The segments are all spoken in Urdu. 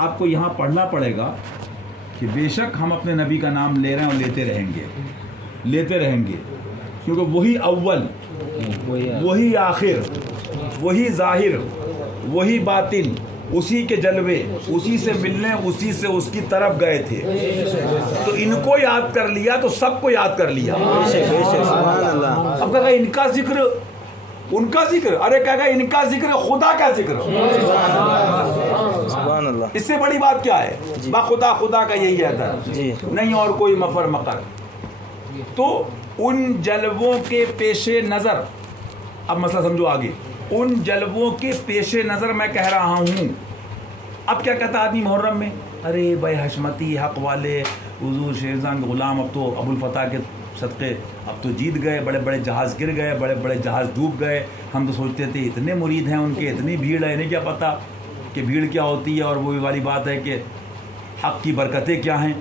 آپ کو یہاں پڑھنا پڑے گا کہ بے شک ہم اپنے نبی کا نام لے رہے ہیں اور لیتے رہیں گے کیونکہ وہی اول، وہی آخر، وہی ظاہر، وہی باطن، اسی کے جلوے، اسی سے ملنے، اسی سے اس کی طرف گئے تھے. تو ان کو یاد کر لیا تو سب کو یاد کر لیا. اب کہا ان کا ذکر، ان کا ذکر، ارے کہا ان کا ذکر، خدا کا ذکر. اس سے بڑی بات کیا ہے؟ خدا خدا کا یہی ہے نہیں اور کوئی مفر مقر. تو ان جلووں کے پیش نظر، اب مسئلہ سمجھو آگے، ان جلووں کے پیش نظر میں کہہ رہا ہوں. اب کیا کہتا آدمی محرم میں؟ ارے بھائی حشمتی حق والے حضور شیرزان غلام اب تو ابو الفتح کے صدقے اب تو جیت گئے، بڑے بڑے جہاز گر گئے، بڑے بڑے جہاز ڈوب گئے. ہم تو سوچتے تھے اتنے مرید ہیں ان کے، اتنی بھیڑ ہے، انہیں کیا پتہ کہ بھیڑ کیا ہوتی ہے. اور وہی والی بات ہے کہ حق کی برکتیں کیا ہیں،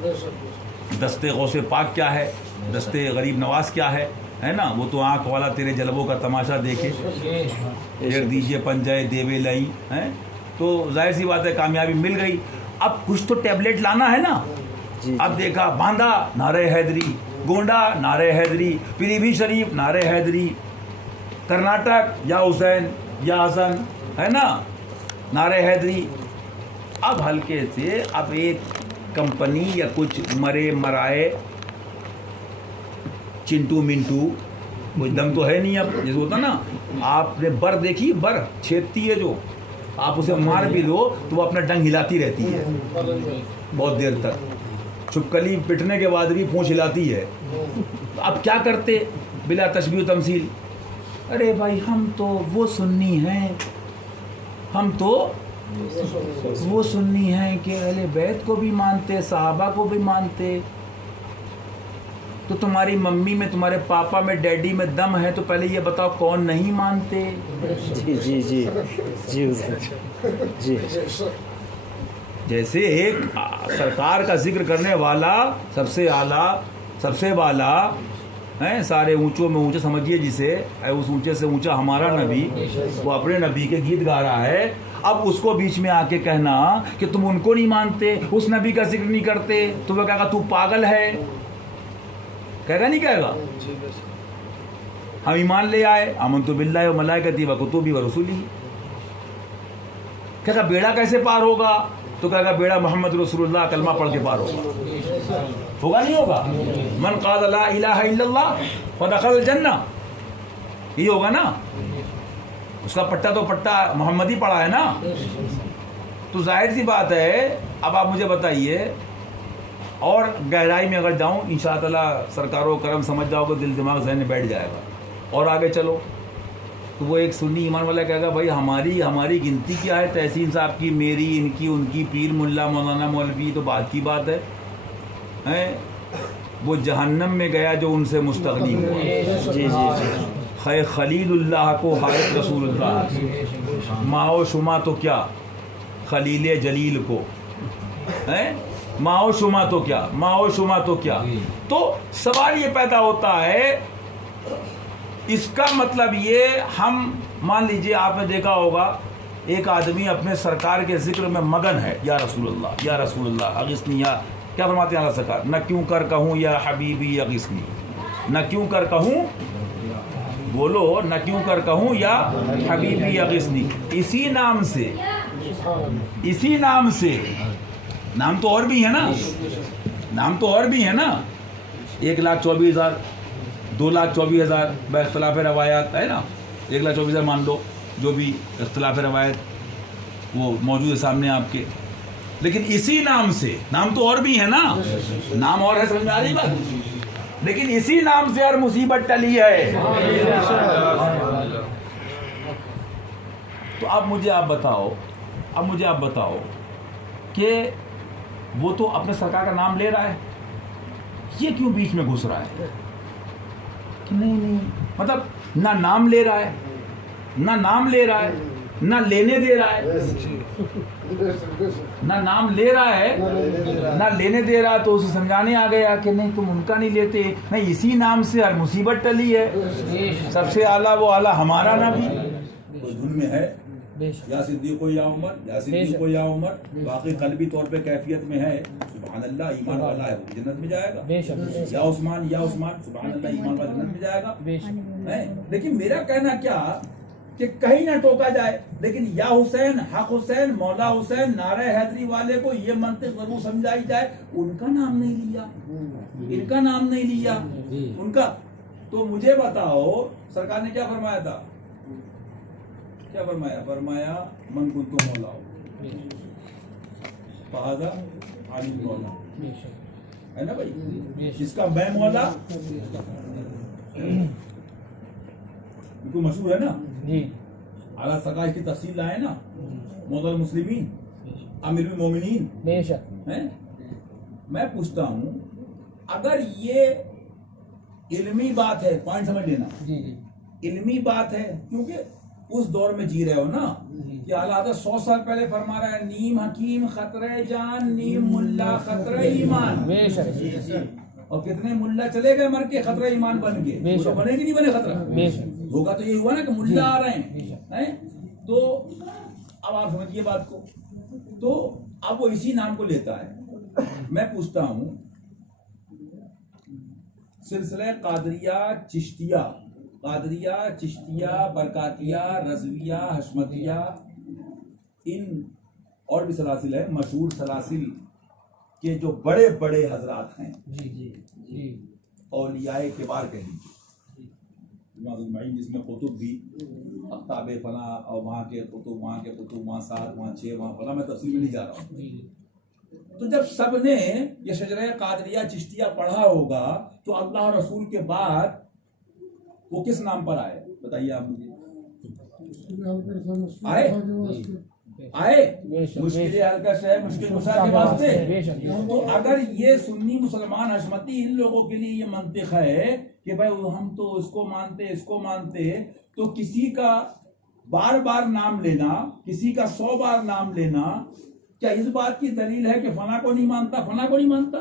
دستے غوث پاک کیا ہے، دستے غریب نواز کیا ہے نا. وہ تو آنکھ والا تیرے جلووں کا تماشا دیکھے، پھر دیجئے پنجائے دیوے لائی ہیں. تو ظاہر سی بات ہے کامیابی مل گئی. اب کچھ تو ٹیبلٹ لانا ہے نا. اب دیکھا باندھا نعرہ حیدری، گونڈا نعرہ حیدری، پیلی بھی شریف نعرہ حیدری، کرناٹک یا حسین یا حسن ہے نا نعرہ حیدری. اب ہلکے سے اب ایک کمپنی یا کچھ مرے مرائے چنٹو منٹو، کوئی دم تو ہے نہیں. اب جیسے ہوتا نا، آپ نے بر دیکھی، بر چھیدتی ہے جو، آپ اسے مار بھی دو تو وہ اپنا ڈنگ ہلاتی رہتی ہے بہت دیر تک، چھپکلی پٹنے کے بعد بھی پونچھ ہلاتی ہے. اب کیا کرتے بلا تشبیہ و تمثیل؟ ارے بھائی ہم تو وہ سنی ہیں، ہم تو وہ سنی ہیں کہ اہل بیت کو بھی مانتے، صحابہ کو بھی مانتے. تو تمہاری ممی میں، تمہارے پاپا میں، ڈیڈی میں دم ہے تو پہلے یہ بتاؤ کون نہیں مانتے؟ جی جی جی جی جی. جیسے ایک سرکار کا ذکر کرنے والا سب سے اعلیٰ، سب سے بالا ہیں، سارے اونچوں میں اونچے سمجھیے جسے، اس اونچے سے اونچا ہمارا نبی، وہ اپنے نبی کے گیت گا رہا ہے. اب اس کو بیچ میں آ کے کہنا کہ تم ان کو نہیں مانتے، اس نبی کا ذکر نہیں کرتے، تو وہ کہے گا تو پاگل ہے. کہے گا نہیں کہے گا؟ ہم ایمان لے آئے، آمنت باللہ و ملائکتی و کتبی و رسولی. کہے گا بیڑا کیسے پار ہوگا؟ تو کہے گا بیڑا محمد رسول اللہ کلمہ پڑھ کے پار ہوگا. ہوگا نہیں ہوگا؟ من قال لا الہ الا اللہ فدخل الجنہ، یہ ہوگا نا. اس کا پٹا تو پٹا محمدی پڑا ہے نا. تو ظاہر سی بات ہے. اب آپ مجھے بتائیے، اور گہرائی میں اگر جاؤں انشاءاللہ سرکار و کرم سمجھ جاؤ گے، دل دماغ ذہن میں بیٹھ جائے گا. اور آگے چلو تو وہ ایک سنی ایمان والا کہے گا بھائی ہماری گنتی کیا ہے، تحسین صاحب کی، میری، ان کی، ان کی، پیر ملا مولانا مولوی تو بات کی بات ہے. وہ جہنم میں گیا جو ان سے مستغنی ہوا. جی جی خے خلیل اللہ کو حارث رسول اللہ، ماؤ شما تو کیا خلیل جلیل کو، ماؤ شما تو کیا، ماؤ شما تو کیا. تو سوال یہ پیدا ہوتا ہے، اس کا مطلب یہ، ہم مان لیجئے آپ نے دیکھا ہوگا ایک آدمی اپنے سرکار کے ذکر میں مگن ہے، یا رسول اللہ یا رسول اللہ اغثنی، یا کیا فرماتے ہیں اللہ سرکار؟ نہ کیوں کر کہوں یا حبیبی اغثنی، نہ کیوں کر کہوں، بولو، نہ کیوں کر کہوں یا حبیبی اغثنی. اسی نام سے، اسی نام سے، نام تو اور بھی ہے نا، نام تو اور بھی ہے نا. 1,24,000 2,24,000 با اختلاف روایات ہے نا. 1,24,000 مان لو، جو بھی اختلاف روایت وہ موجود ہے سامنے آپ کے. لیکن اسی نام سے، نام تو اور بھی ہے نا، نام اور ہے، سمجھ میں آ رہی بات؟ لیکن اسی نام سے ہر مصیبت ٹلی ہے. تو اب مجھے آپ بتاؤ کہ وہ تو اپنے سرکار کا نام لے رہا ہے، یہ کیوں بیچ میں گھس رہا ہے؟ کہ نہیں مطلب نہ نام لے رہا ہے، نہ نام لے رہا ہے، نہ لینے دے رہا ہے. نہ نام لے رہا ہے نہ لینے دے رہا. تو اسے سمجھانے آ گیا کہ نہیں تم ان کا نہیں لیتے، نہیں اسی نام سے ہر مصیبت ٹلی ہے. سب سے اعلیٰ وہ اعلیٰ ہمارا نبی. کوئی دھن میں ہے یا صدیق یا عمر یا صدیق یا عمر، باقی قلبی طور پہ کیفیت میں ہے سبحان اللہ ایمان والا ہے وہ جنت میں جائے گا، یا عثمان سبحان اللہ ایمان والا جنت میں جائے گا. لیکن میرا کہنا کیا کہ کہیں نہ ٹوکا جائے، لیکن یا حسین، حق حسین، مولا حسین، نعرہ حیدری والے کو یہ منطق ضرور سمجھائی جائے. ان کا نام نہیں لیا، ان کا نام نہیں لیا ان کا. تو مجھے بتاؤ سرکار نے کیا فرمایا تھا؟ کیا فرمایا من کنتو مولا فہذا علی مولا، ہے نا بھائی؟ جس کا میں مولا بالکل مشہور ہے نا، اعلیٰ سرکار کی تفصیل لائے نا، مولا المسلمین امیر المومنین. میں پوچھتا ہوں اگر یہ علمی بات ہے، پوائنٹ سمجھ لینا، علمی بات ہے، کیونکہ اس دور میں جی رہے ہو نا کہ اعلیٰ حضرت 100 سال پہلے فرما رہا ہے نیم حکیم خطرہ جان، نیم ملا خطرہ ایمان. اور کتنے ملا چلے گئے مر کے خطرہ ایمان بن کے، تو بنے کہ نہیں بنے خطرہ؟ ہوگا تو یہ ہوا نا کہ ملا آ رہے ہیں. تو اب آپ سمجھیے بات کو، تو اب وہ اسی نام کو لیتا ہے. میں پوچھتا ہوں سلسلہ قادریہ چشتیہ برکاتیہ رضویہ حشمتیہ، ان اور بھی سلاسل ہیں، مشہور سلاسل کے جو بڑے بڑے حضرات ہیں، اولیاء کبار کہہ لیجیے، جس میں قطب بھی اقطاب فلاں اور وہاں کے قطب وہاں 7 وہاں 6 وہاں فلاں، میں تفصیل میں نہیں جا رہا ہوں. تو جب سب نے یہ شجرہ قادریہ چشتیہ پڑھا ہوگا تو اللہ رسول کے بعد وہ کس نام پر آئے؟ بتائیے آپ مجھے. آئے مشکل حل کا شہر مشکل کشا کے واسطے. تو اگر یہ سنی مسلمان حشمتی ان لوگوں کے لیے یہ منطق ہے کہ بھائی ہم تو اس کو مانتے، تو کسی کا بار بار نام لینا، کسی کا 100 بار نام لینا، کیا اس بات کی دلیل ہے کہ فلاں کو نہیں مانتا؟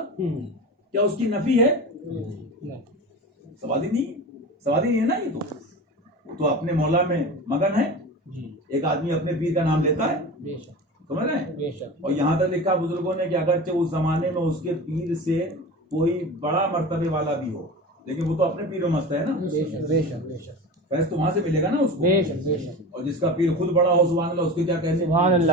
کیا اس کی نفی ہے؟ سوال ہی نہیں ہے نا. یہ تو اپنے مولا میں مگن ہے. ایک آدمی اپنے پیر کا نام لیتا ہے، سمجھ رہے ہیں؟ اور یہاں تک لکھا بزرگوں نے کہ اگرچہ اس زمانے میں اس کے پیر سے کوئی بڑا مرتبے والا بھی ہو، لیکن وہ تو اپنے پیر میں مست ہے نا، فیض تو وہاں سے ملے گا نا اس کو. اور جس کا پیر خود بڑا ہو سبحان اللہ، اس کو کیا کہنے؟ سبحان اللہ.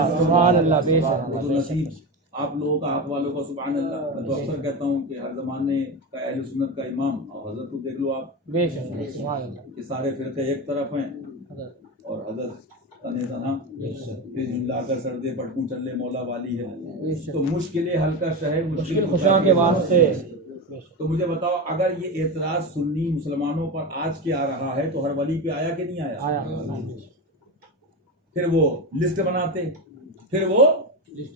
وہ تو نصیب آپ لوگوں کا، آپ والوں کا سبحان اللہ. میں تو اکثر کہتا ہوں کہ ہر زمانے کا اہل سنت کا امام اور حضرت کو دیکھ لو آپ، یہ سارے فرقے ایک طرف ہیں اور حضرت لا کر سردے پٹکوں چلے مولا والی ہے. تو مشکل حل کا شہر مشکل خشا کے واسطے. تو مجھے بتاؤ اگر یہ اعتراض سنی مسلمانوں پر آج کے آ رہا ہے تو ہر ولی پہ آیا کہ نہیں آیا؟ پھر وہ لسٹ بناتے، پھر وہ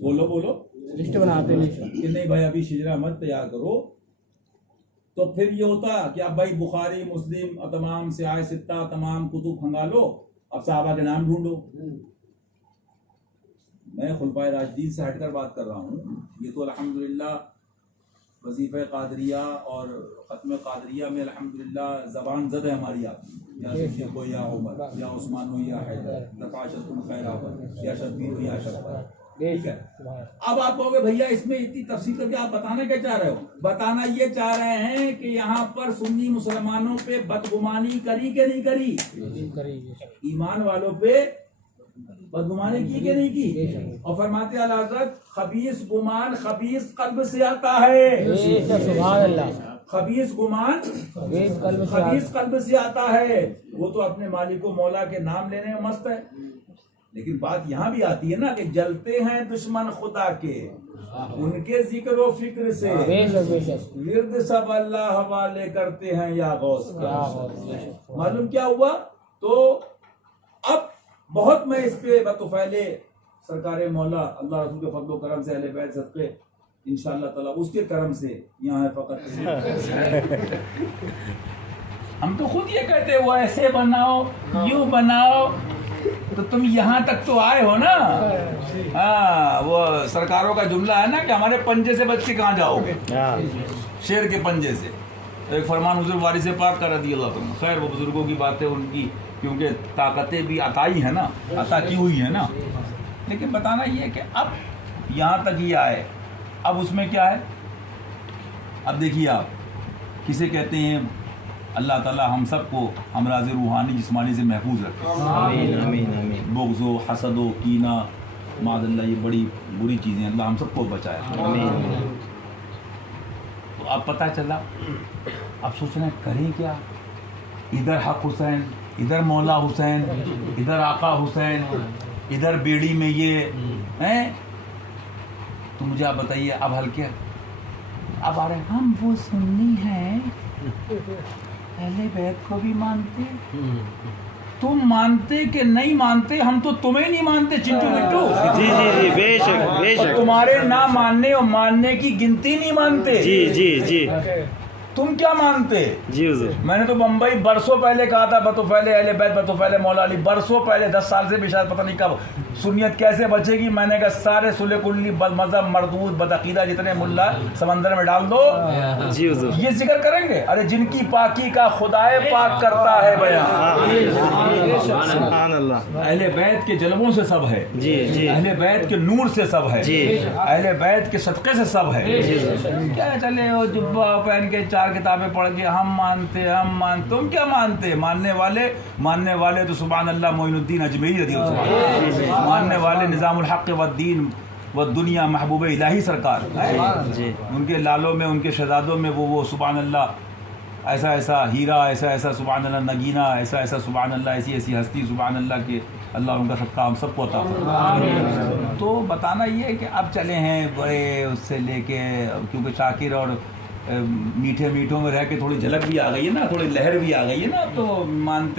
بولو لسٹ بناتے کہ نہیں بھائی ابھی شجرہ مت تیار کرو. تو پھر یہ ہوتا کہ اب بھائی بخاری مسلم اور تمام سیاہ ستہ تمام کتب کھنگالو، اب صحابہ کے نام ڈھونڈو. میں خلفائے راشدین سے ہٹ کر بات کر رہا ہوں. یہ تو الحمدللہ وظیفہ قادریہ اور ختم قادریہ میں الحمدللہ زبان زد ہے ہماری. آپ یا صدیق ہو یا عمر یا عثمان ہو یا حیدر، نقاشتم خیر آباد یا شبیر ہو یا شبیر، ٹھیک ہے. اب آپ کہو گے بھیا اس میں اتنی تفصیل کر کے آپ بتانا کیا چاہ رہے ہو؟ بتانا یہ چاہ رہے ہیں کہ یہاں پر سنی مسلمانوں پہ بدگمانی کری کہ نہیں کری؟ ایمان والوں پہ بدگمانی کی کہ نہیں کی؟ اور فرماتے اعلیٰ حضرت خبیث گمان خبیث قلب سے آتا ہے. سبحان اللہ. خبیث گمان خبیث قلب سے آتا ہے. وہ تو اپنے مالک و مولا کے نام لینے میں مست ہے، لیکن بات یہاں بھی آتی ہے نا کہ جلتے ہیں دشمن خدا کے ان کے ذکر و فکر سے، ورد سب اللہ حوالے کرتے ہیں یا غوث کا. معلوم کیا ہوا؟ تو اب بہت میں اس پہ بطفیل سرکار مولا اللہ رسول کے فضل و کرم سے اہل بیت صدقے انشاءاللہ تعالیٰ اس کے کرم سے یہاں ہے فقط. ہم تو خود یہ کہتے وہ ایسے بناؤ یوں بناؤ، تو تم یہاں تک تو آئے ہو نا. ہاں وہ سرکاروں کا جملہ ہے نا کہ ہمارے پنجے سے بچ کے کہاں جاؤ گے، شیر کے پنجے سے. ایک فرمان حضور وارث پاک کا رضی اللہ عنہ. خیر وہ بزرگوں کی باتیں ان کی کیونکہ طاقتیں بھی عطائی ہیں نا، عطا کی ہوئی ہیں نا، لیکن بتانا یہ ہے کہ اب یہاں تک یہ آئے، اب اس میں کیا ہے؟ اب دیکھیے آپ کسے کہتے ہیں اللہ تعالیٰ ہم سب کو امراض روحانی جسمانی سے محفوظ رکھے، آمین آمین آمین بغض و حسد و کینہ معاذ اللہ، یہ بڑی بری چیزیں، اللہ ہم سب کو بچائے۔ آمین۔ تو اب پتہ چلا، اب سوچ رہے ہیں کریں کیا؟ ادھر حق حسین، ادھر مولا حسین، ادھر آقا حسین، ادھر بیڑی میں یہ ہیں، تو مجھے آپ بتائیے اب حل کیا؟ اب آ رہے ہیں ہم وہ سنی ہیں اہل بیت کو بھی مانتے، تم مانتے کہ نہیں مانتے، ہم تو تمہیں نہیں مانتے چنٹو بٹو، جی جی جی بے شک بے شک، تمہارے نہ ماننے اور ماننے کی گنتی نہیں مانتے، جی جی جی تم کیا مانتے؟ جی حضور، میں نے تو بمبئی برسوں پہلے کہا تھا بطفیل اہل بیت، بطفیل مولا علی، برسوں پہلے، 10 سال سے بھی شاید پتہ نہیں کب، سنیت کیسے بچے گی؟ میں نے کہا سارے سلے کلی بد مذہب مردود بدعقیدہ جتنے ملا سمندر میں ڈال دو، جی حضور، یہ ذکر کریں گے، ارے جن کی پاکی کا خدائے پاک کرتا ہے بیان، سبحان اللہ، اہل بیت کے جلووں سے سب ہے، جی جی اہل بیت کے نور سے سب ہے، جی، اہل بیت کے صدقے سے سب ہے، کیا چلے وہ جبہ پہن کے 4 کتابیں پڑھ کے ہم مانتے، تم کیا مانتے؟ ماننے والے تو سبحان اللہ معین الدین اجمیری رضی اللہ عنہ، ماننے والے نظام الحق والدین والدنیا محبوب الہی سرکار، جی، ان کے لالوں میں، ان کے شہزادوں میں وہ سبحان اللہ ایسا ایسا ہیرا، ایسا ایسا سبحان اللہ نگینہ، ایسا ایسا سبحان اللہ ایسی ایسی ہستی، سبحان اللہ کے اللہ ان کا صدقہ ہم سب کو عطا فرمائے۔ تو بتانا یہ ہے کہ اب چلے ہیں بڑے اس سے لے کے، کیونکہ شاکر اور میٹھے میٹھوں میں رہ کے تھوڑی جھلک بھی آ گئی ہے نا، تھوڑی لہر بھی آ گئی ہے نا، تو مانتے